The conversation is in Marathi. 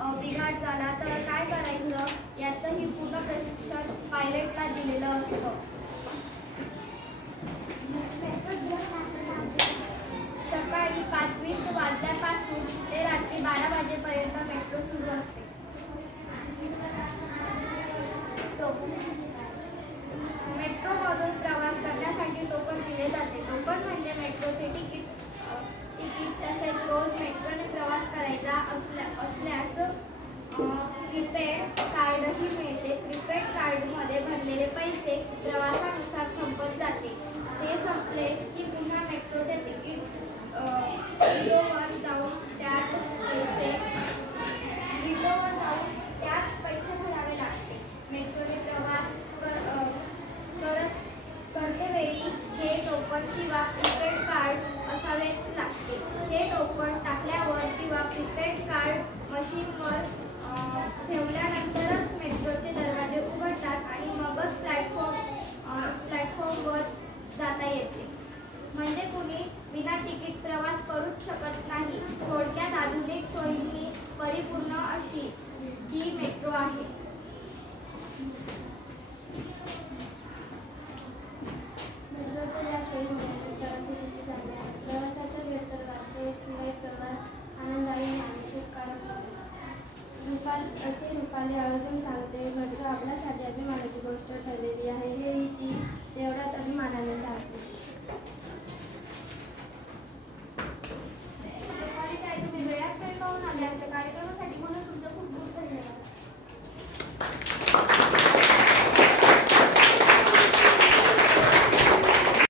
बिघाड झाला तर काय करायचं याचंही पूर्ण प्रशिक्षण पायलटला दिलेलं असतं. सकाळी 5:20 वाजल्यापासून ते रात्री 12 वाजेपर्यंत मेट्रो सुरू असते. मेट्रोमधून प्रवास करण्यासाठी टोकन दिले जाते. टोकन म्हणजे मेट्रोचे तिकीट तसेच रोज मेट्रोने प्रवास करायचा असल्यास प्रीपेड कार्डही मिळते. प्रीपेड कार्डमध्ये भरलेले पैसे प्रवासानुसार संपत जाते. ते संपले की पुन्हा मेट्रोचे तिकीट विंडोवर जाऊन त्यात पैसे भरावे लागते. मेट्रोने प्रवास करतेवेळी हे टोकन किंवा प्रीपेड कार्ड असावेच लागते. हे टोकन टाकल्यावर किंवा प्रीपेड कार्ड मशीनवर ठेवल्यानंतरच मेट्रोचे दरवाजे उघडतात आणि मगच प्लॅटफॉर्मवर जाता येते. म्हणजे कुणी विना तिकीट प्रवास करूच शकत नाही. थोडक्यात आधुनिक सोयींनी परिपूर्ण अशी ही मेट्रो आहे.